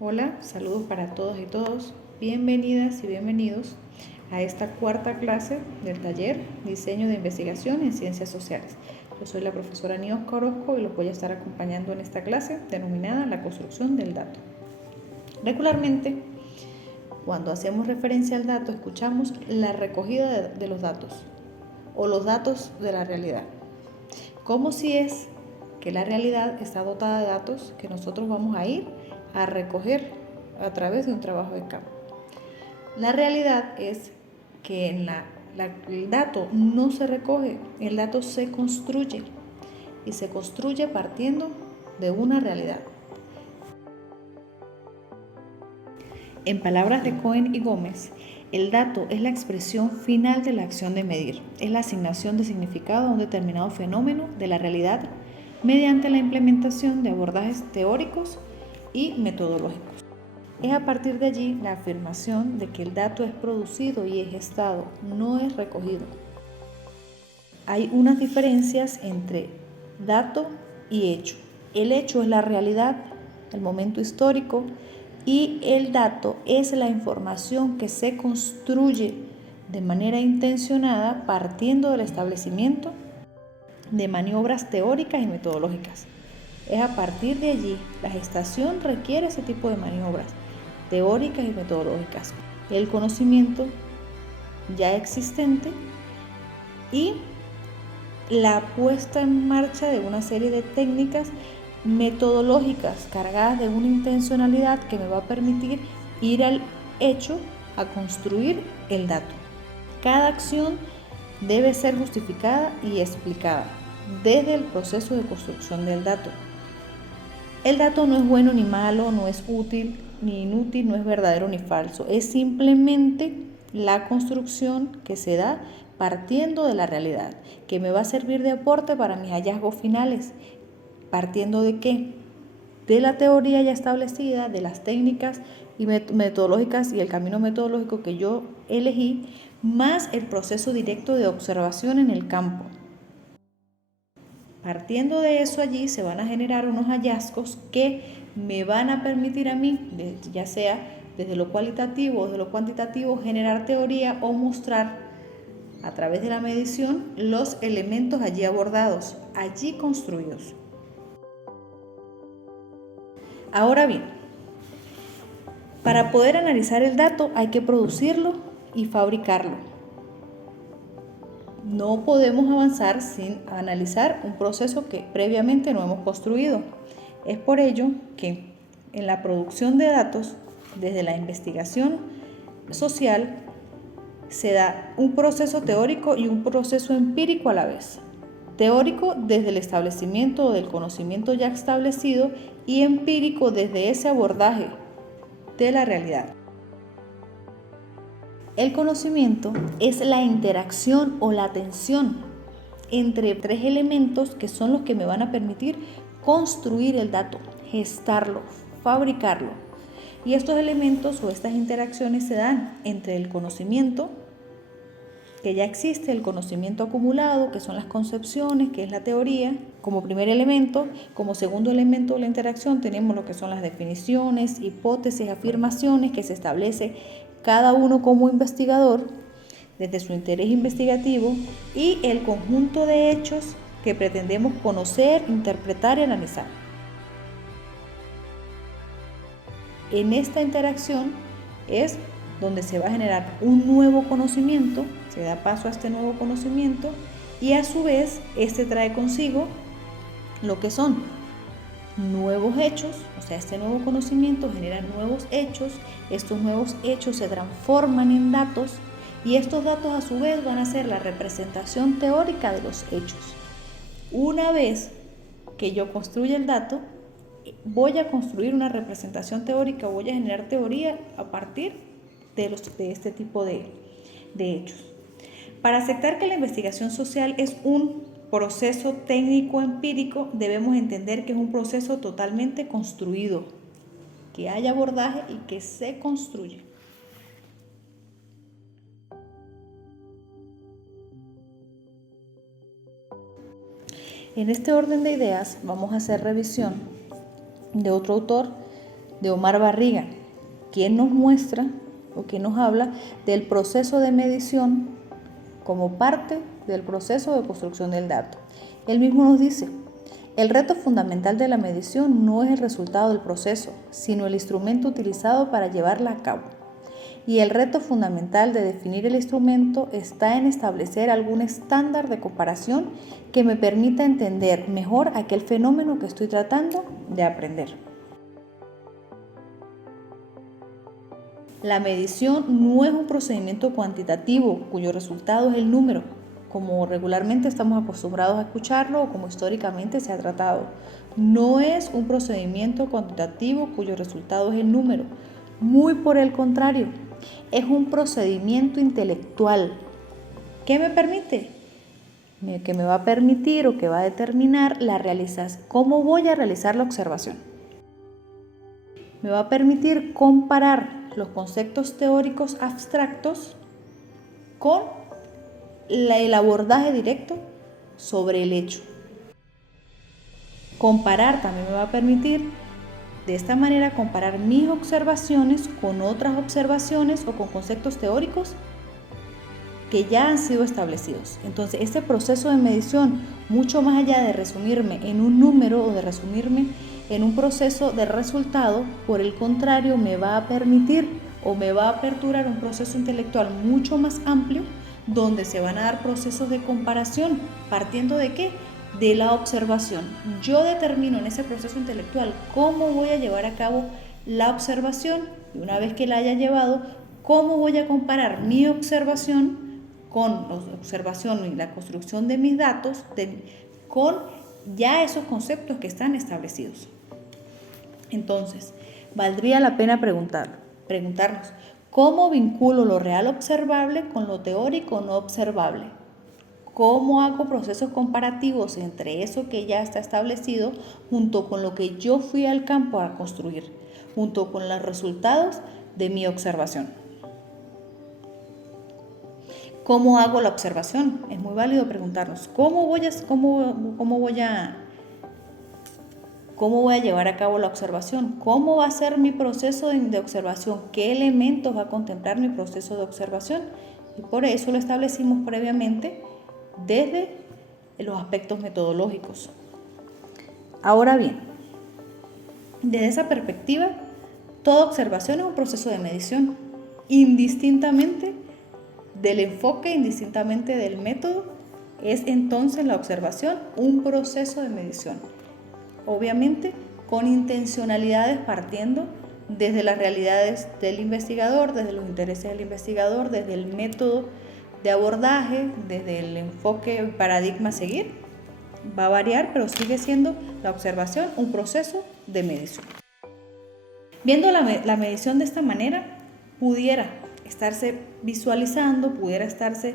Hola, saludos para todos y todos. Bienvenidas y bienvenidos a esta cuarta clase del taller Diseño de Investigación en Ciencias Sociales. Yo soy la profesora Niosca Orozco y los voy a estar acompañando en esta clase denominada la construcción del dato. Regularmente, cuando hacemos referencia al dato, escuchamos la recogida de los datos o los datos de la realidad, como si es que la realidad está dotada de datos que nosotros vamos a ir a recoger a través de un trabajo de campo. La realidad es que el dato no se recoge, el dato se construye y se construye partiendo de una realidad. En palabras de Cohen y Gómez, el dato es la expresión final de la acción de medir, es la asignación de significado a un determinado fenómeno de la realidad mediante la implementación de abordajes teóricos y metodológicos. Es a partir de allí la afirmación de que el dato es producido y es gestado, no es recogido. Hay unas diferencias entre dato y hecho. El hecho es la realidad, el momento histórico, y el dato es la información que se construye de manera intencionada partiendo del establecimiento de maniobras teóricas y metodológicas. Es a partir de allí, la gestación requiere ese tipo de maniobras teóricas y metodológicas. El conocimiento ya existente y la puesta en marcha de una serie de técnicas metodológicas cargadas de una intencionalidad que me va a permitir ir al hecho, a construir el dato. Cada acción debe ser justificada y explicada desde el proceso de construcción del dato. El dato no es bueno ni malo, no es útil ni inútil, no es verdadero ni falso. Es simplemente la construcción que se da partiendo de la realidad, que me va a servir de aporte para mis hallazgos finales. ¿Partiendo de qué? De la teoría ya establecida, de las técnicas y metodológicas y el camino metodológico que yo elegí, más el proceso directo de observación en el campo. Partiendo de eso, allí se van a generar unos hallazgos que me van a permitir a mí, ya sea desde lo cualitativo o desde lo cuantitativo, generar teoría o mostrar a través de la medición los elementos allí abordados, allí construidos. Ahora bien, para poder analizar el dato hay que producirlo y fabricarlo. No podemos avanzar sin analizar un proceso que previamente no hemos construido. Es por ello que en la producción de datos, desde la investigación social, se da un proceso teórico y un proceso empírico a la vez. Teórico desde el establecimiento del conocimiento ya establecido y empírico desde ese abordaje de la realidad. El conocimiento es la interacción o la tensión entre tres elementos que son los que me van a permitir construir el dato, gestarlo, fabricarlo. Y estos elementos o estas interacciones se dan entre el conocimiento que ya existe, el conocimiento acumulado, que son las concepciones, que es la teoría, como primer elemento. Como segundo elemento de la interacción tenemos lo que son las definiciones, hipótesis, afirmaciones que se establece cada uno como investigador desde su interés investigativo y el conjunto de hechos que pretendemos conocer, interpretar y analizar. En esta interacción es donde se va a generar un nuevo conocimiento, se da paso a este nuevo conocimiento y a su vez este trae consigo lo que son nuevos hechos, o sea, este nuevo conocimiento genera nuevos hechos, estos nuevos hechos se transforman en datos y estos datos a su vez van a ser la representación teórica de los hechos. Una vez que yo construya el dato, voy a construir una representación teórica, voy a generar teoría a partir de este tipo de hechos. Para aceptar que la investigación social es un proceso técnico empírico, debemos entender que es un proceso totalmente construido, que hay abordaje y que se construye. En este orden de ideas vamos a hacer revisión de otro autor de Omar Barriga, quien nos muestra o que nos habla del proceso de medición como parte del proceso de construcción del dato. Él mismo nos dice: el reto fundamental de la medición no es el resultado del proceso, sino el instrumento utilizado para llevarla a cabo. Y el reto fundamental de definir el instrumento está en establecer algún estándar de comparación que me permita entender mejor aquel fenómeno que estoy tratando de aprender. La medición no es un procedimiento cuantitativo cuyo resultado es el número, como regularmente estamos acostumbrados a escucharlo o como históricamente se ha tratado. No es un procedimiento cuantitativo cuyo resultado es el número. Muy por el contrario, es un procedimiento intelectual. ¿Qué me permite? Que me va a permitir o que va a determinar cómo voy a realizar la observación. Me va a permitir comparar los conceptos teóricos abstractos con el abordaje directo sobre el hecho. Comparar también me va a permitir, de esta manera, comparar mis observaciones con otras observaciones o con conceptos teóricos que ya han sido establecidos. Entonces, este proceso de medición, mucho más allá de resumirme en un número o de resumirme en un proceso de resultado, por el contrario, me va a permitir o me va a aperturar un proceso intelectual mucho más amplio, donde se van a dar procesos de comparación. ¿Partiendo de qué? De la observación. Yo determino en ese proceso intelectual cómo voy a llevar a cabo la observación, y una vez que la haya llevado, cómo voy a comparar mi observación con la observación y la construcción de mis datos con ya esos conceptos que están establecidos. Entonces, valdría la pena preguntarnos: ¿cómo vinculo lo real observable con lo teórico no observable? ¿Cómo hago procesos comparativos entre eso que ya está establecido junto con lo que yo fui al campo a construir, junto con los resultados de mi observación? ¿Cómo hago la observación? Es muy válido preguntarnos: ¿cómo voy a llevar a cabo la observación? ¿Cómo va a ser mi proceso de observación? ¿Qué elementos va a contemplar mi proceso de observación? Y por eso lo establecimos previamente desde los aspectos metodológicos. Ahora bien, desde esa perspectiva, toda observación es un proceso de medición, indistintamente del enfoque, indistintamente del método. Es entonces la observación un proceso de medición, obviamente con intencionalidades partiendo desde las realidades del investigador, desde los intereses del investigador, desde el método de abordaje, desde el enfoque y paradigma a seguir. Va a variar, pero sigue siendo la observación un proceso de medición. Viendo la medición de esta manera, pudiera estarse visualizando, pudiera estarse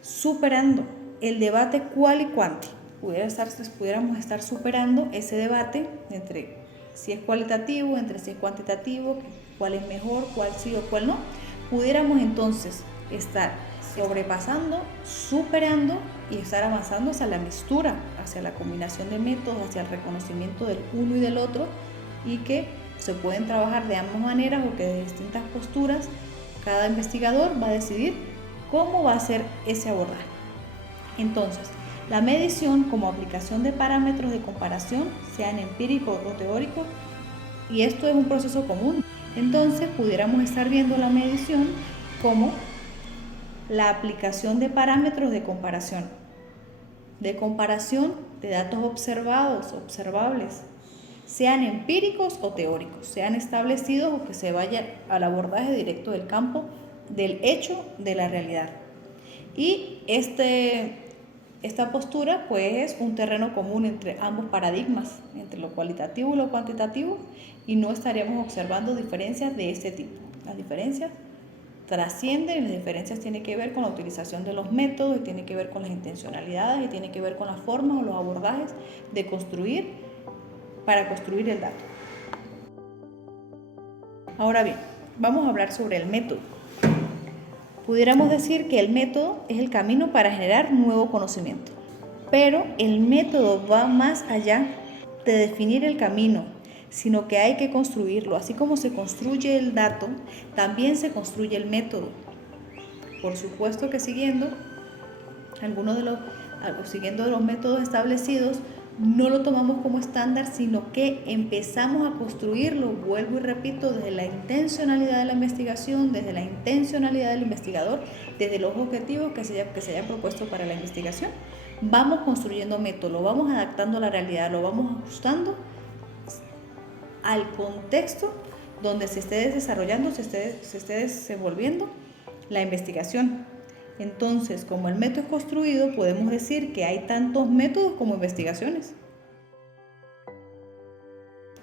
superando el debate cual y cuanti. Pudiéramos estar superando ese debate entre si es cualitativo, entre si es cuantitativo, cuál es mejor, cuál sí o cuál no. Pudiéramos entonces estar sobrepasando, superando y estar avanzando hacia la mixtura, hacia la combinación de métodos, hacia el reconocimiento del uno y del otro, y que se pueden trabajar de ambas maneras o que de distintas posturas cada investigador va a decidir cómo va a hacer ese abordaje. Entonces, la medición como aplicación de parámetros de comparación, sean empíricos o teóricos, y esto es un proceso común. Entonces, pudiéramos estar viendo la medición como la aplicación de parámetros de comparación de datos observables, sean empíricos o teóricos, sean establecidos o que se vaya al abordaje directo del campo, del hecho, de la realidad. Y esta postura pues es un terreno común entre ambos paradigmas, entre lo cualitativo y lo cuantitativo, y no estaríamos observando diferencias de este tipo. Las diferencias trascienden, y las diferencias tienen que ver con la utilización de los métodos, y tienen que ver con las intencionalidades, y tienen que ver con las formas o los abordajes de construir para construir el dato. Ahora bien, vamos a hablar sobre el método. Pudiéramos decir que el método es el camino para generar nuevo conocimiento, pero el método va más allá de definir el camino, sino que hay que construirlo. Así como se construye el dato, también se construye el método. Por supuesto que siguiendo los métodos establecidos, no lo tomamos como estándar, sino que empezamos a construirlo, vuelvo y repito, desde la intencionalidad de la investigación, desde la intencionalidad del investigador, desde los objetivos que se hayan propuesto para la investigación. Vamos construyendo método, lo vamos adaptando a la realidad, lo vamos ajustando al contexto donde se esté desarrollando, se esté desenvolviendo la investigación. Entonces, como el método es construido, podemos decir que hay tantos métodos como investigaciones.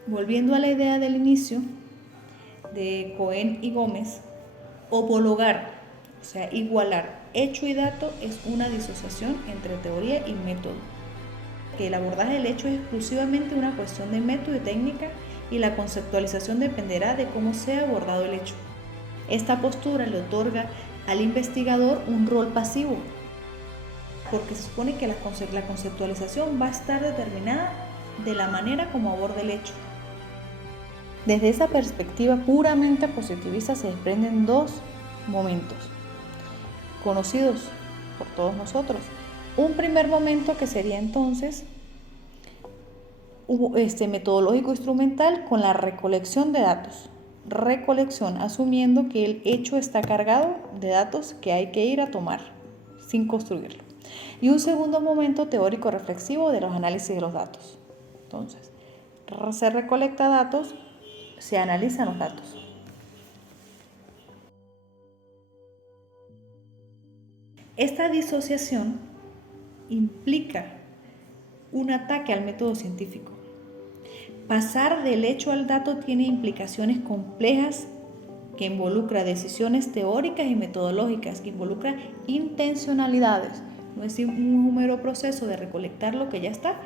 Volviendo a la idea del inicio de Cohen y Gómez, homologar, o sea, igualar hecho y dato es una disociación entre teoría y método. Que el abordaje del hecho es exclusivamente una cuestión de método y técnica, y la conceptualización dependerá de cómo sea abordado el hecho. Esta postura le otorga al investigador un rol pasivo, porque se supone que la conceptualización va a estar determinada de la manera como aborda el hecho. Desde esa perspectiva puramente positivista se desprenden dos momentos, conocidos por todos nosotros. Un primer momento que sería entonces metodológico instrumental con la recolección de datos. Recolección, asumiendo que el hecho está cargado de datos que hay que ir a tomar sin construirlo. Y un segundo momento teórico reflexivo de los análisis de los datos. Entonces, se recolecta datos, se analizan los datos. Esta disociación implica un ataque al método científico. Pasar del hecho al dato tiene implicaciones complejas que involucra decisiones teóricas y metodológicas, que involucra intencionalidades. No es un mero proceso de recolectar lo que ya está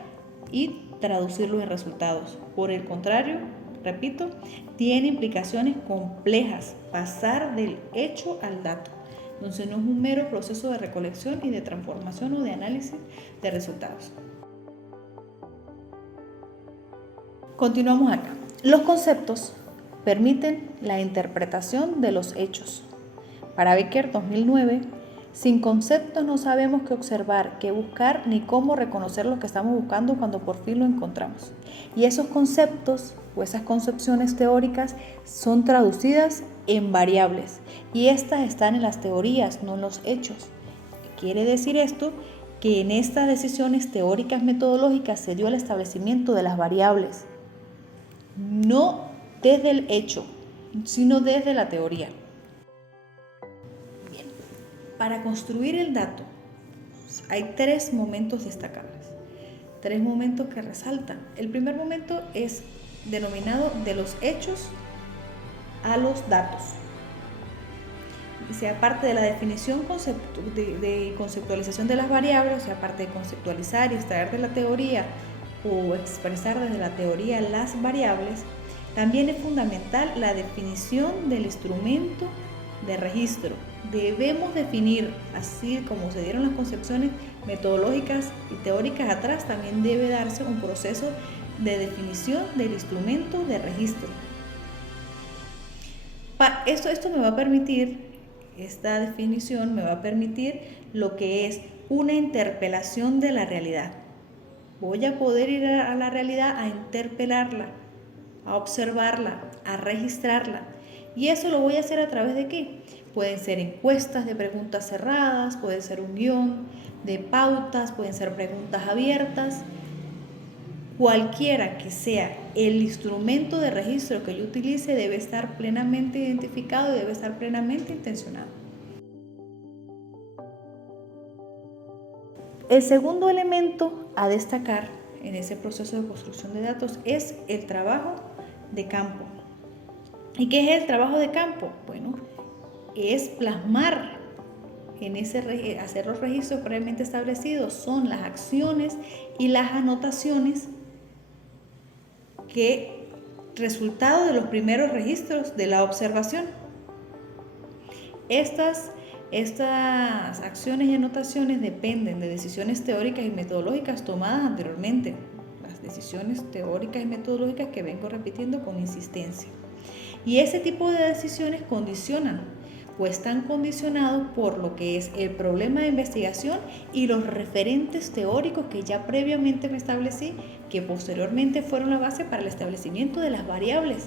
y traducirlo en resultados. Por el contrario, repito, tiene implicaciones complejas pasar del hecho al dato. Entonces no es un mero proceso de recolección y de transformación o de análisis de resultados. Continuamos acá. Los conceptos permiten la interpretación de los hechos. Para Becker, 2009, sin conceptos no sabemos qué observar, qué buscar, ni cómo reconocer lo que estamos buscando cuando por fin lo encontramos. Y esos conceptos o esas concepciones teóricas son traducidas en variables. Y estas están en las teorías, no en los hechos. ¿Quiere decir esto? Que en estas decisiones teóricas metodológicas se dio el establecimiento de las variables. No desde el hecho, sino desde la teoría. Bien, para construir el dato hay tres momentos destacables, tres momentos que resaltan. El primer momento es denominado de los hechos a los datos. Y sea parte de la definición de conceptualización de las variables, o sea, parte de conceptualizar y extraer de la teoría o expresar desde la teoría las variables, también es fundamental la definición del instrumento de registro. Debemos definir, así como se dieron las concepciones metodológicas y teóricas atrás, también debe darse un proceso de definición del instrumento de registro. Esto me va a permitir, esta definición me va a permitir lo que es una interpelación de la realidad. Voy a poder ir a la realidad a interpelarla, a observarla, a registrarla. ¿Y eso lo voy a hacer a través de qué? Pueden ser encuestas de preguntas cerradas, puede ser un guión de pautas, pueden ser preguntas abiertas. Cualquiera que sea el instrumento de registro que yo utilice debe estar plenamente identificado y debe estar plenamente intencionado. El segundo elemento a destacar en ese proceso de construcción de datos es el trabajo de campo. ¿Y qué es el trabajo de campo? Bueno, es plasmar hacer los registros previamente establecidos, son las acciones y las anotaciones que resultado de los primeros registros de la observación. Estas acciones y anotaciones dependen de decisiones teóricas y metodológicas tomadas anteriormente, las decisiones teóricas y metodológicas que vengo repitiendo con insistencia. Y ese tipo de decisiones condicionan o están condicionados por lo que es el problema de investigación y los referentes teóricos que ya previamente me establecí, que posteriormente fueron la base para el establecimiento de las variables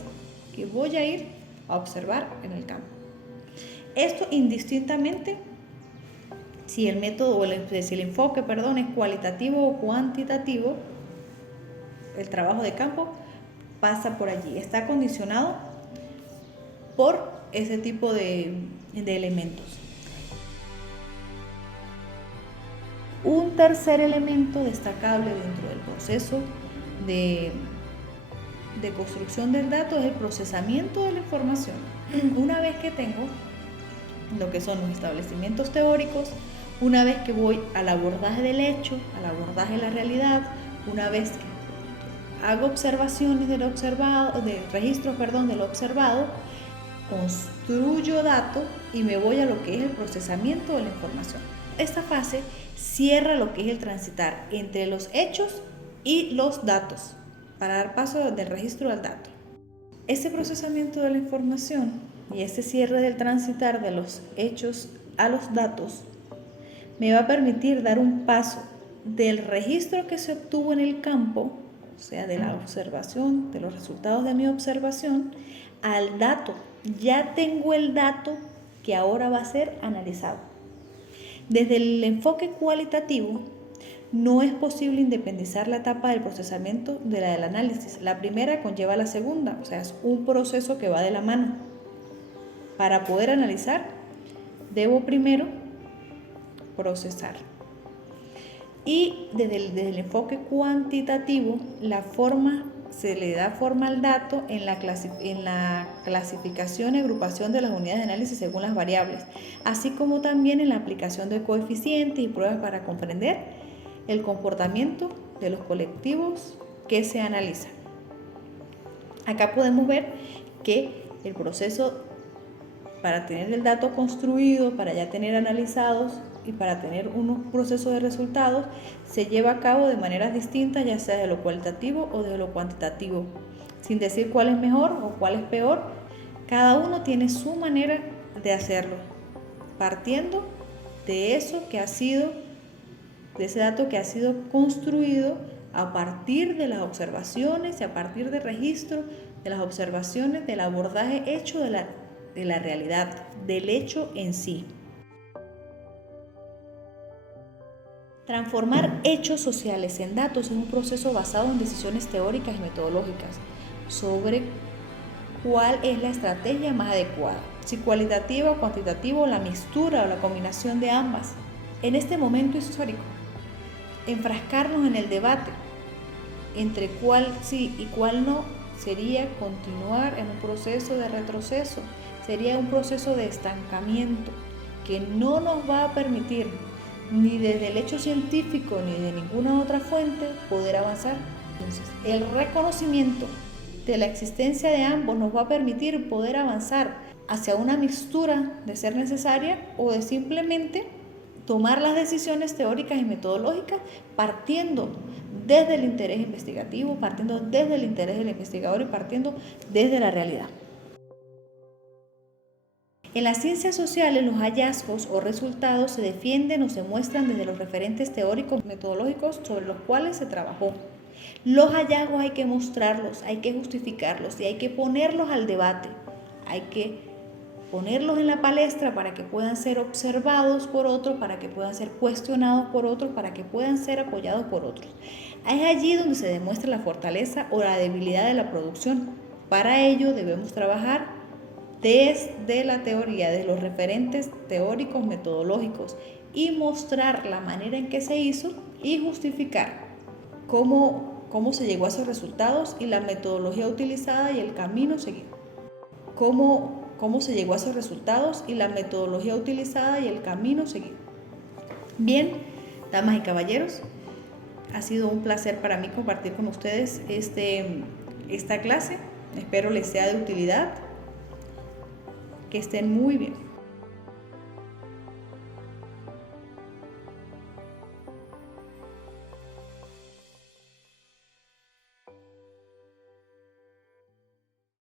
que voy a ir a observar en el campo. Esto indistintamente si el método si el enfoque, es cualitativo o cuantitativo, el trabajo de campo pasa por allí, está condicionado por ese tipo de elementos. Un tercer elemento destacable dentro del proceso de construcción del dato es el procesamiento de la información. Una vez que tengo lo que son los establecimientos teóricos, una vez que voy al abordaje del hecho, al abordaje de la realidad, una vez que hago observaciones del observado, registros de lo observado, construyo datos y me voy a lo que es el procesamiento de la información. Esta fase cierra lo que es el transitar entre los hechos y los datos para dar paso del registro al dato. Ese procesamiento de la información y ese cierre del transitar de los hechos a los datos me va a permitir dar un paso del registro que se obtuvo en el campo, o sea, de la observación, de los resultados de mi observación, al dato. Ya tengo el dato que ahora va a ser analizado. Desde el enfoque cualitativo, no es posible independizar la etapa del procesamiento de la del análisis. La primera conlleva la segunda, o sea, es un proceso que va de la mano. Para poder analizar, debo primero procesar. Y desde el enfoque cuantitativo, se le da forma al dato en la clasificación y agrupación de las unidades de análisis según las variables, así como también en la aplicación de coeficientes y pruebas para comprender el comportamiento de los colectivos que se analizan. Acá podemos ver que el proceso para tener el dato construido, para ya tener analizados y para tener unos procesos de resultados, se lleva a cabo de maneras distintas, ya sea de lo cualitativo o de lo cuantitativo, sin decir cuál es mejor o cuál es peor. Cada uno tiene su manera de hacerlo, partiendo de eso que ha sido, de ese dato que ha sido construido a partir de las observaciones y a partir del registro de las observaciones, del abordaje hecho de la realidad, del hecho en sí. Transformar hechos sociales en datos es un proceso basado en decisiones teóricas y metodológicas sobre cuál es la estrategia más adecuada, si cualitativa o cuantitativa, o la mixtura o la combinación de ambas. En este momento histórico, enfrascarnos en el debate entre cuál sí y cuál no sería continuar en un proceso de retroceso, sería un proceso de estancamiento que no nos va a permitir ni desde el hecho científico ni de ninguna otra fuente poder avanzar. Entonces, el reconocimiento de la existencia de ambos nos va a permitir poder avanzar hacia una mixtura de ser necesaria o de simplemente tomar las decisiones teóricas y metodológicas partiendo desde el interés investigativo, partiendo desde el interés del investigador y partiendo desde la realidad. En las ciencias sociales, los hallazgos o resultados se defienden o se muestran desde los referentes teóricos metodológicos sobre los cuales se trabajó. Los hallazgos hay que mostrarlos, hay que justificarlos y hay que ponerlos al debate. Hay que ponerlos en la palestra para que puedan ser observados por otros, para que puedan ser cuestionados por otros, para que puedan ser apoyados por otros. Es allí donde se demuestra la fortaleza o la debilidad de la producción. Para ello debemos trabajar desde la teoría, de los referentes teóricos metodológicos y mostrar la manera en que se hizo y justificar cómo se llegó a esos resultados y la metodología utilizada y el camino seguido. Cómo se llegó a esos resultados y la metodología utilizada y el camino seguido. Bien, damas y caballeros, ha sido un placer para mí compartir con ustedes esta clase. Espero les sea de utilidad. Que estén muy bien.